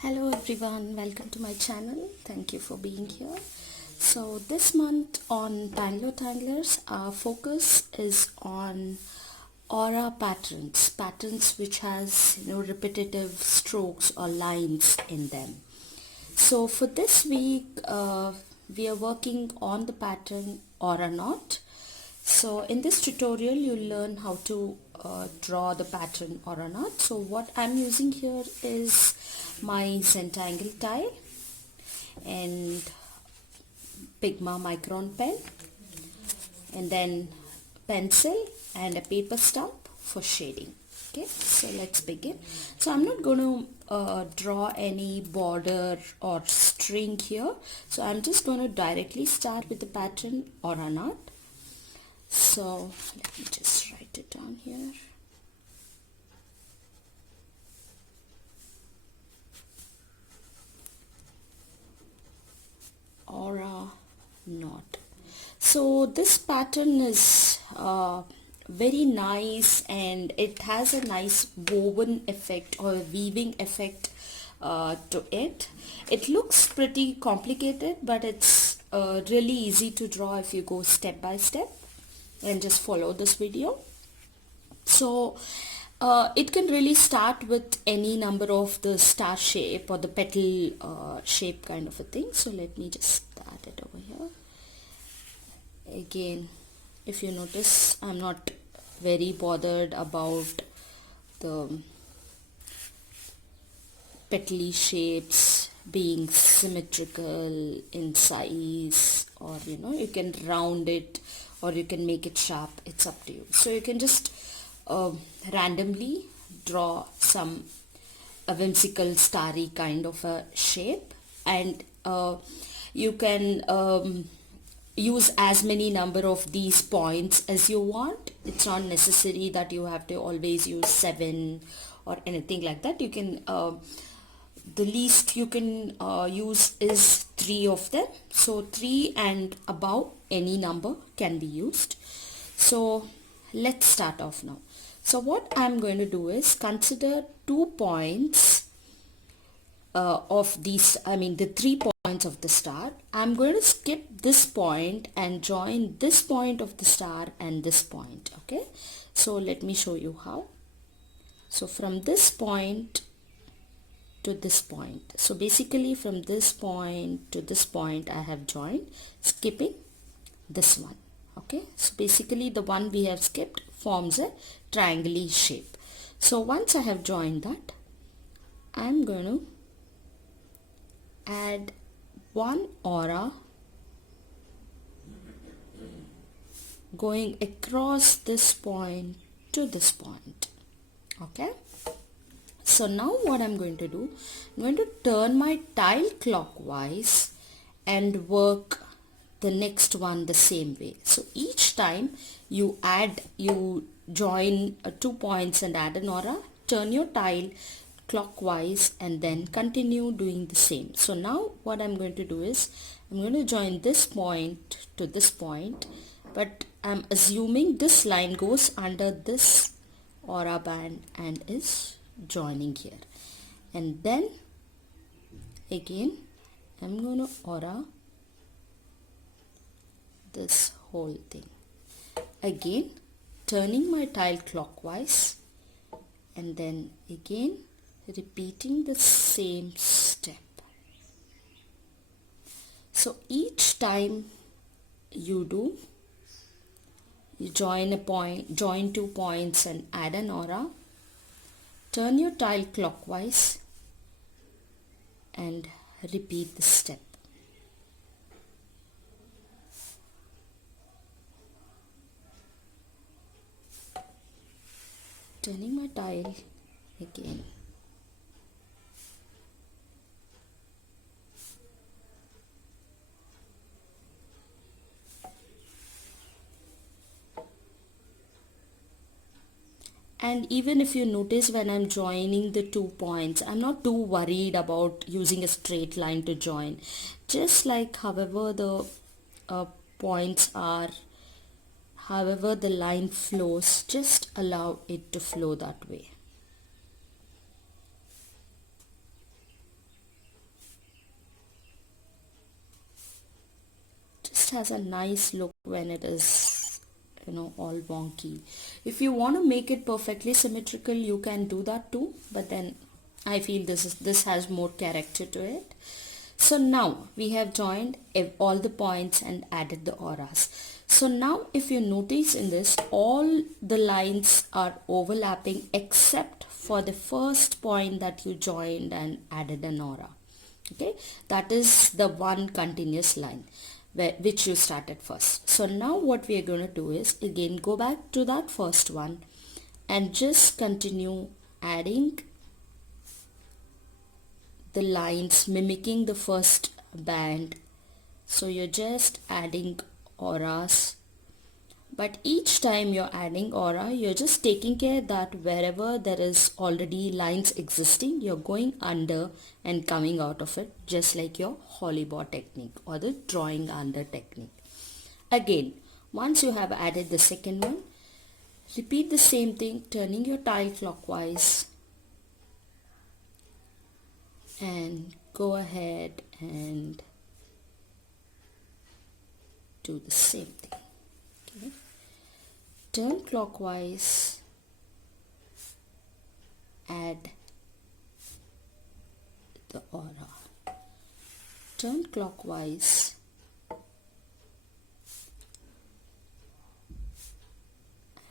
Hello everyone, welcome to my channel. Thank you for being here. So this month on Tanglers, our focus is on aura patterns which has repetitive strokes or lines in them. So for this week we are working on the pattern AURAKNOT. So in this tutorial you'll learn how to draw the pattern AURAKNOT. So what I'm using here is my Zentangle tile and Pigma micron pen, and then pencil and a paper stump for shading. Okay, so let's begin. So I'm not going to draw any border or string here, so I'm just going to directly start with the pattern AURAKNOT. So let me just write it down here. AURAKNOT. So this pattern is very nice, and it has a nice woven effect or weaving effect to it. It looks pretty complicated, but it's really easy to draw if you go step by step and just follow this video. So it can really start with any number of the star shape or the petal shape kind of a thing. So let me just start it over here. Again, if you notice, I'm not very bothered about the petally shapes being symmetrical in size, or you can round it or you can make it sharp. It's up to you. So you can just randomly draw a whimsical starry kind of a shape, and you can use as many number of these points as you want. It's not necessary that you have to always use 7 or anything like that. You can the least you can use is 3 of them. So 3 and above, any number can be used. So let's start off now. So what I'm going to do is consider 2 points of these, the 3 points of the star. I'm going to skip this point and join this point of the star and this point. Okay, so let me show you how. So from this point to this point, so basically from this point to this point I have joined, skipping this one. Okay, so basically the one we have skipped forms a triangle shape. So once I have joined that, I'm going to add one aura going across this point to this point. Okay, so now what I'm going to do, I'm going to turn my tile clockwise and work the next one the same way. So each time you join 2 points and add an aura, turn your tile clockwise and then continue doing the same. So now what I'm going to do is, I'm going to join this point to this point, but I'm assuming this line goes under this aura band and is joining here, and then again I'm going to aura this whole thing, again turning my tile clockwise and then again repeating the same step. So each time you join a point, join 2 points and add an aura, turn your tile clockwise and repeat the step. Turning my tile again. And even if you notice, when I'm joining the 2 points, I'm not too worried about using a straight line to join. Just like however the points are, however the line flows, just allow it to flow that way. just has a nice look when it is, you know, all wonky. If you want to make it perfectly symmetrical, you can do that too, but then I feel this has more character to it. So now we have joined all the points and added the auras. So now if you notice in this, all the lines are overlapping except for the first point that you joined and added an aura. Okay, that is the one continuous line which you started first. So now what we are going to do is again go back to that first one and just continue adding the lines mimicking the first band. So you're just adding auras, but each time you're adding aura, you're just taking care that wherever there is already lines existing, you're going under and coming out of it, just like your Hollywood technique or the drawing under technique. Again, once you have added the second one, repeat the same thing, turning your tile clockwise and go ahead and do the same thing. Okay. Turn clockwise, add the aura. Turn clockwise,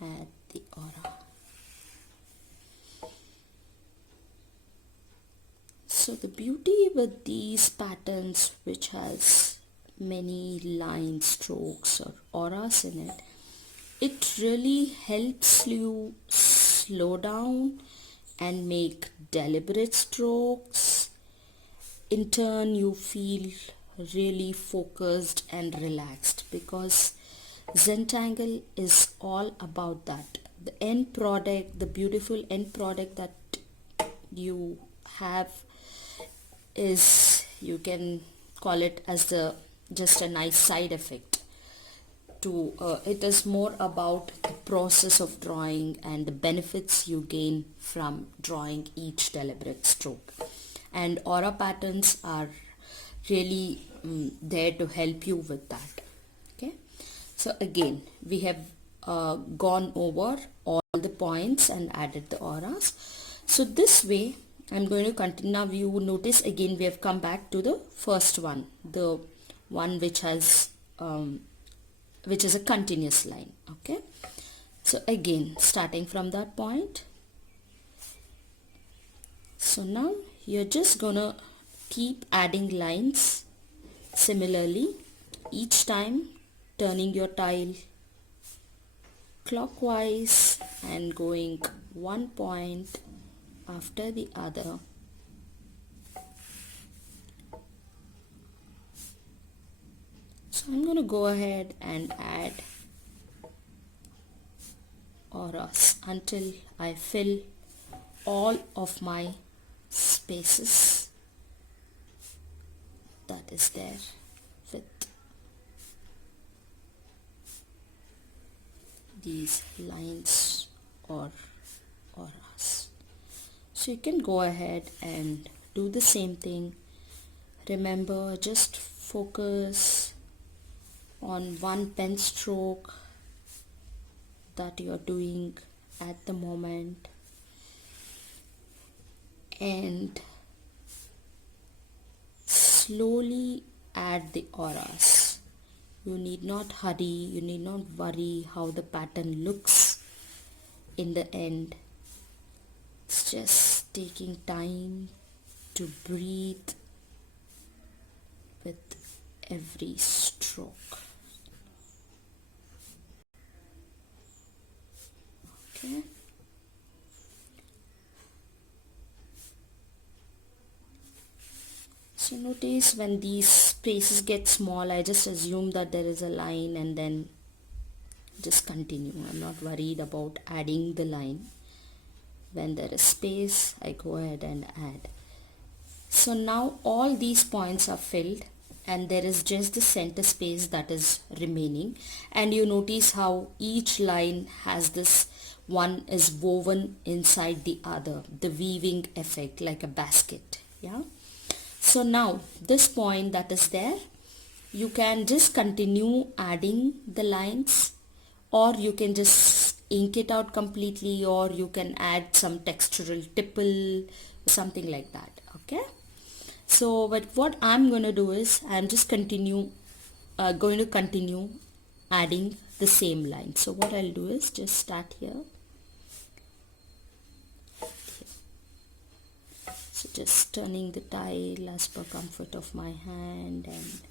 add the aura. So the beauty with these patterns which has many line strokes or auras in it, it really helps you slow down and make deliberate strokes. In turn, you feel really focused and relaxed, because Zentangle is all about that. The end product, the beautiful end product that you have is, you can call it as the just a nice side effect to it is more about the process of drawing and the benefits you gain from drawing each deliberate stroke. And aura patterns are really there to help you with that. Okay, so again we have gone over all the points and added the auras. So this way I'm going to continue. Now you notice again we have come back to the first one, the one which has which is a continuous line. Okay, so again starting from that point, so now you're just gonna keep adding lines similarly, each time turning your tile clockwise and going one point after the other. So I'm going to go ahead and add auras until I fill all of my spaces that is there with these lines or auras. So you can go ahead and do the same thing. Remember, just focus on one pen stroke that you are doing at the moment and slowly add the auras. You need not hurry, you need not worry how the pattern looks in the end. It's just taking time to breathe with every stroke. Okay. So notice when these spaces get small, I just assume that there is a line and then just continue. I'm not worried about adding the line. When there is space, I go ahead and add. So now all these points are filled and there is just the center space that is remaining, and you notice how each line has this one is woven inside the other, the weaving effect like a basket. Yeah. So now this point that is there, you can just continue adding the lines, or you can just ink it out completely, or you can add some textural tipple, something like that. Okay, so but what I'm going to do is I'm just going to continue adding the same line. So what I'll do is just start here. So just turning the tile as per comfort of my hand, and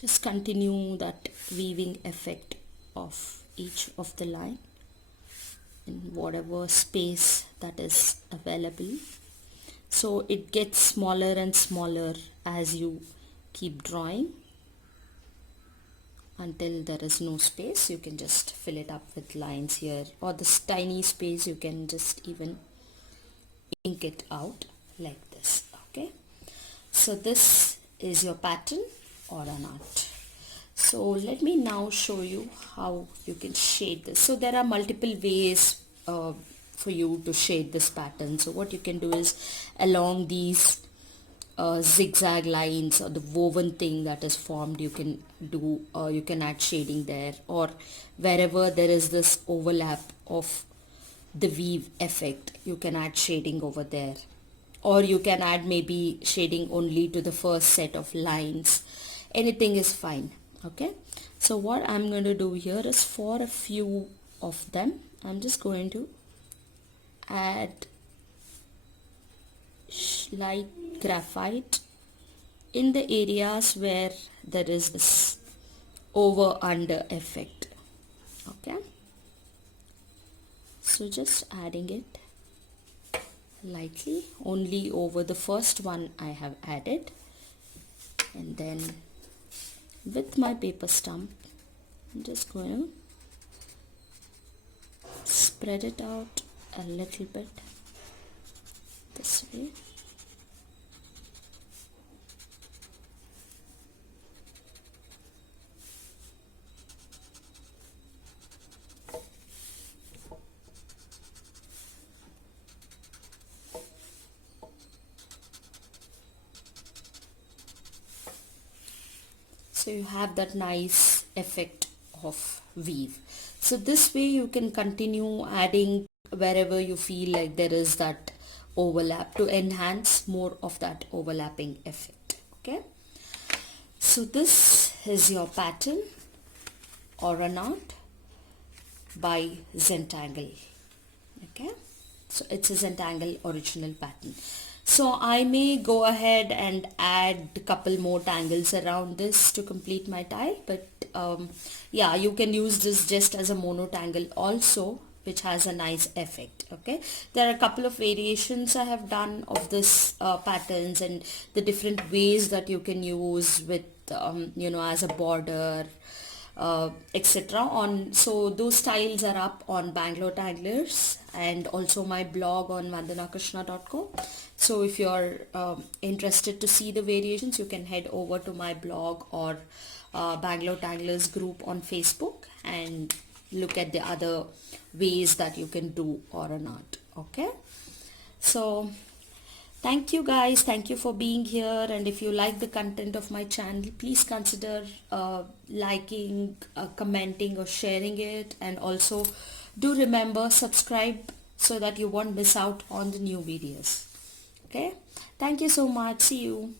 just continue that weaving effect of each of the line in whatever space that is available. So it gets smaller and smaller as you keep drawing until there is no space. You can just fill it up with lines here, or this tiny space you can just even ink it out like this. Okay, so this is your pattern or a knot. So let me now show you how you can shade this. So there are multiple ways for you to shade this pattern. So what you can do is, along these zigzag lines or the woven thing that is formed, you can do you can add shading there, or wherever there is this overlap of the weave effect, you can add shading over there, or you can add maybe shading only to the first set of lines. Anything is fine. Okay, so what I'm going to do here is, for a few of them, I'm just going to add light graphite in the areas where there is this over under effect. Okay, so just adding it lightly only over the first one I have added, and then with my paper stump I'm just going to spread it out a little bit this way. So you have that nice effect of weave. So this way you can continue adding wherever you feel like there is that overlap, to enhance more of that overlapping effect. Okay, so this is your pattern or a knot by Zentangle. Okay, so it's a Zentangle original pattern. So I may go ahead and add a couple more tangles around this to complete my tile, but yeah, you can use this just as a mono tangle also, which has a nice effect. Okay, there are a couple of variations I have done of this patterns, and the different ways that you can use with you know, as a border, etc. on. So those styles are up on Bangalore Tanglers, and also my blog on vandanakrishna.com. So if you're interested to see the variations, you can head over to my blog or Bangalore Tanglers group on Facebook and look at the other ways that you can do or a knot. Okay, so thank you guys, thank you for being here, and if you like the content of my channel, please consider liking, commenting or sharing it, and also do remember subscribe so that you won't miss out on the new videos. Okay, thank you so much, see you.